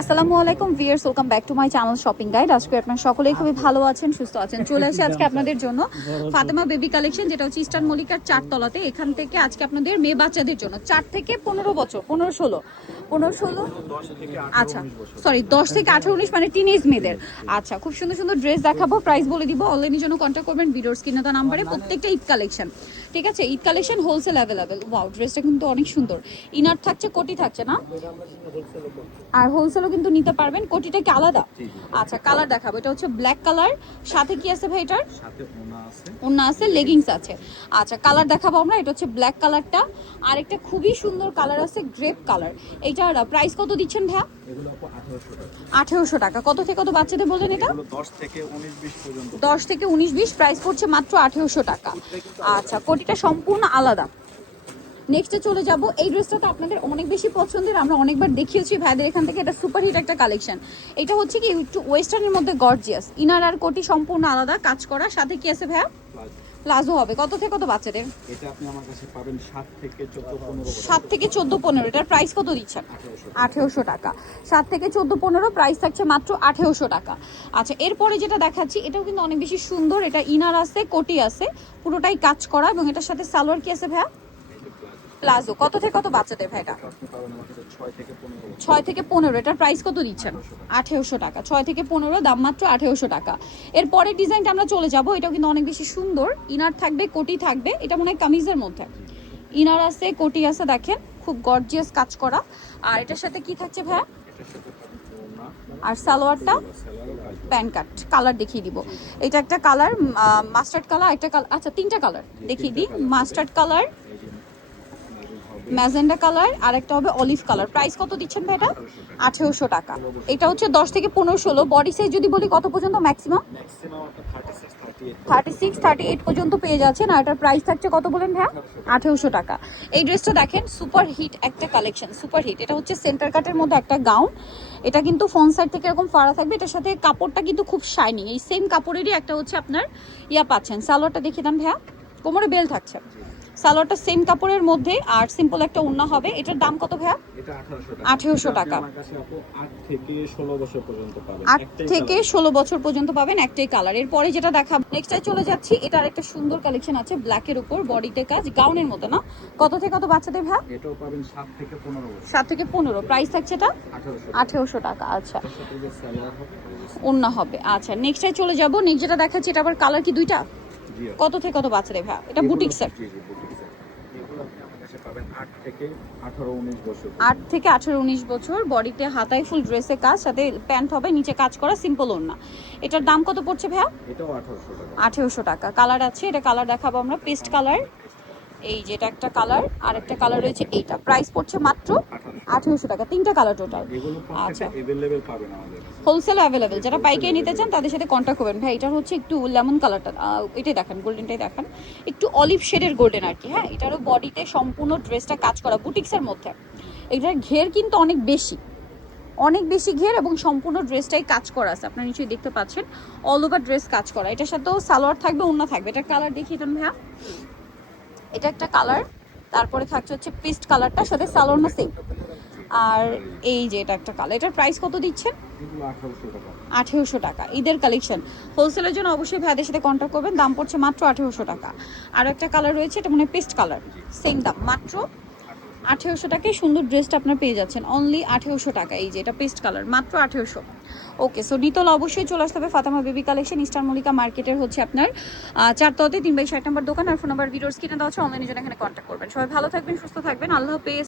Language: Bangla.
আসসালামু আলাইকুম viewers, welcome back to my channel shopping guide. আজকে আপনারা সকলেই খুবই ভালো আছেন, সুস্থ আছেন। চলে আসে আজকে আপনাদের জন্য ফাতেমা বেবি কালেকশন, যেটা হচ্ছে ইস্টার্ন মল্লিকার 4 তলাতে। এখান থেকে আজকে আপনাদের মেয়ে বাচ্চাদের জন্য 4 থেকে 15 বছর, 15-16 আচ্ছা সরি 10 থেকে 18-19 মানে টিনেজ মেয়েদের। আচ্ছা, খুব সুন্দর সুন্দর ড্রেস দেখাবো, প্রাইস বলে দিব। অনলাইনের জন্য কন্ট্যাক্ট করবেন ভিডিওর স্ক্রিনে দেওয়া নাম্বারে। প্রত্যেকটা ঈদ কালেকশন, ঠিক আছে? Eid collection wholesale available. Wow, ড্রেসটা কিন্তু অনেক সুন্দর। ইনার থাকছে, কোটি থাকছে না, আর হোলসেলও কিন্তু নিতে পারবেন। কোটিটা কি আলাদা? আচ্ছা, কালার দেখাবো। এটা হচ্ছে ব্ল্যাক কালার, সাথে কি আছে ভাই? এটার সাথে ওন্না আছে, লেগিংস আছে। আচ্ছা, কালার দেখাবো আমরা। এটা হচ্ছে ব্ল্যাক কালারটা, আর একটা খুবই সুন্দর কালার আছে গ্রেপ কালার। এইটার প্রাইস কত দিচ্ছেন ভাইয়া? এগুলো আপু 1800 টাকা। 1800 টাকা। কত থেকে কত বাচ্চাদের বললেন এটা? এগুলো 10 থেকে 19-20 পর্যন্ত। 10 থেকে 19-20, প্রাইস পড়ছে মাত্র 1800 টাকা। আচ্ছা, কোটিটা সম্পূর্ণ আলাদা। নেক্সটে চলে যাব। এই ড্রেসটা তো আপনাদের অনেক বেশি পছন্দের, আমরা অনেকবার দেখিয়েছি ভাইদের এখান থেকে। এটা সুপারহিট একটা কালেকশন। এটা হচ্ছে কি একটু ওয়েস্টার্নের মধ্যে গর্জিয়াস। ইনার আর কোটি সম্পূর্ণ আলাদা কাজ করা, সাথে কি আছে ভাইয়া? প্লাজো হবে। কত থেকে কত বাচ্চাদের? এটা আপনি আমার কাছে পাবেন 7 থেকে 14-15। 7 থেকে 14-15। এটার প্রাইস কত দিচ্ছেন? 1800 টাকা। 7 থেকে 14-15, প্রাইস থাকছে মাত্র 1800 টাকা। আচ্ছা, এরপরে যেটা দেখাচ্ছি, এটাও কিন্তু অনেক বেশি সুন্দর। এটা ইনার আছে, কোটি আছে, পুরোটাই কাজ করা, এবং এটার সাথে সালোয়ার কি আছে ভাইয়া? প্লাজো। কত থেকে কত বাচ্চাদের ভাই এটা? আপনি পাবেন আমার কাছে 6 থেকে 15। 6 থেকে 15। এটার প্রাইস কত দিচ্ছেন? 1800 টাকা। 6 থেকে 15, দাম মাত্র 1800 টাকা। এরপরের ডিজাইনটা আমরা চলে যাব। এটাও কিন্তু অনেক বেশি সুন্দর। ইনার থাকবে, কোটি থাকবে। এটা মনে হয় কামিজের মধ্যে। ইনার আছে, কোটি আছে, দেখেন খুব গর্জিয়াস কাজ করা। আর এটার সাথে কি থাকছে ভাইয়া? এটার সাথে পাবেন ওড়না আর সালোয়ারটা সালোয়ার আসবে। প্যান্ট কাট। কালার দেখিয়ে দিব। এটা একটা কালার মাস্টার্ড কালার, একটা কালার, আচ্ছা তিনটা কালার দেখিয়ে দিই। মাস্টার্ড কালার, এই যে হবে ম্যাজেন্ডা কালার, আর একটা হবে অলিভ কালার। প্রাইস কত দিচ্ছেন ভাই এটা? 1800 টাকা। এটা হচ্ছে 10 থেকে 15-16। বডি সাইজ যদি বলি কত পর্যন্ত ম্যাক্সিমাম? ম্যাক্সিমাম আপনার 36-38। 36-38 পর্যন্ত পেয়ে যাচ্ছেন। আর এটার প্রাইস থাকছে কত বলেন ভাইয়া? 1800 টাকা। এই ড্রেসটা দেখেন, সুপার হিট একটা কালেকশন, সুপার হিট। এটা হচ্ছে সেন্টার কাটের মধ্যে একটা গাউন। এটা কিন্তু ফ্রন্ট সাইড থেকে এরকম ফাড়া থাকবে। এটার সাথে কাপড়টা কিন্তু খুব শাইনিং। এই সেম কাপড়েরই একটা হচ্ছে আপনার ইয়া পাচ্ছেন। সালোয়ারটা দেখিয়ে দেন ভাইয়া। কোমরে বেল থাকছে। সালোয়ারটা সেম কাপড়ের মধ্যে, আর সিম্পল একটা ওড়না হবে। এটার দাম কত ভাইয়া? এটা 1800 টাকা। 1800 টাকা। আমার কাছে আপু 8 থেকে 16 বছর পর্যন্ত পাবেন। 8 থেকে 16 বছর পর্যন্ত পাবেন, একটাই কালার। এরপরে যেটা দেখাবো, নেক্সটে চলে যাচ্ছি। এটার একটা সুন্দর কালেকশন আছে ব্ল্যাকের উপর, বডিতে কাজ, গাউনের মতো না। কত থেকে কত বাচ্চাদের ভাই? এটাও পাবেন 7 থেকে 15 বছর। 7 থেকে 15, প্রাইস থাকছে এটা 1800 1800 টাকা। আচ্ছা, এর সাথে যে সালোয়ার হবে ওড়না হবে। আচ্ছা, নেক্সটে চলে যাব। নেক্সট যেটা দেখাচ্ছি, এটা আবার কালার কি দুইটা? জি কত থেকে কত বাচ্চাদের ভাই? এটা বুটিক সেট। জি জি বুটিক সেট। এগুলো আপনি আমার কাছে পাবেন 8 থেকে 18-19 বছর। 8 থেকে 18-19 বছর। বডিতে হাতায় ফুল ড্রেসে কাজ, সাথে প্যান্ট হবে, নিচে কাজ করা, সিম্পল ওড়না। এটার দাম কত পড়ছে ভাইয়া? এটাও 1800 টাকা। 1800 টাকা। কালার আছে, এটা কালার দেখাবো আমরা। পেস্ট কালার, এই যেটা একটা কালার, আর একটা কালার রয়েছে এইটা। প্রাইস পড়ছে মাত্র 1800 টাকা। তিনটা কালার টোটাল। এগুলো আচ্ছা, প্রত্যেকটা अवेलेबल পাবেন আমাদের। Wholesale available. যারা পাইকারি নিতে চান তাদের সাথে কন্ট্যাক্ট করবেন ভাই। এটা হচ্ছে একটু লেমন কালারটা, এটাই দেখান, গোল্ডেনটাই দেখান, একটু অলিভ শেডের গোল্ডেন আর কি। হ্যাঁ, এটারও বডিতে সম্পূর্ণ ড্রেসটা কাজ করা বুটিক্সের মধ্যে। এটার ঘের কিন্তু অনেক বেশি, অনেক বেশি ঘের, এবং সম্পূর্ণ ড্রেসটাই কাজ করা আছে। আপনারা নিশ্চয়ই দেখতে পাচ্ছেন, অল ওভার ড্রেস কাজ করা। এটার সাথেও সালোয়ার থাকবে, ওড়না থাকবে। এটার কালার দেখিয়ে দেন ভাইয়া। এটা একটা কালার, তারপরে থাকছে হচ্ছে পেস্ট কালারটা, সাথে সালোয়ার না সেম। আর এই যে এটা একটা কালার। এটার প্রাইস কত দিচ্ছেন? এগুলো 1800 টাকা। 1800 টাকা। ঈদের কালেকশন। হোলসেলের জন্য অবশ্যই ভাইদের সাথে কন্ট্যাক্ট করবেন। দাম পড়ছে মাত্র 1800 টাকা। আর একটা কালার রয়েছে, এটা মানে পেস্ট কালার, সেম দাম মাত্র 1800 টাকায় সুন্দর ড্রেসটা আপনার পেয়ে যাচ্ছেন অনলি 1800 টাকা। এই যে এটা পেস্ট কালার, মাত্র 1800। ওকে, সো নিতল অবশ্যই চলে আসতে হবে Fatema baby collection, eastern Mallika মার্কেটের হচ্ছে আপনার 4 তলাতে 3/60 নম্বর দোকান। আর ফোন নাম্বার ভিডিওর স্ক্রিনে দেওয়া আছে। অনলাইনে জন্য এখানে কন্ট্যাক্ট করবেন। সবাই ভালো থাকবেন, সুস্থ থাকবেন। আল্লাহ হাফেজ।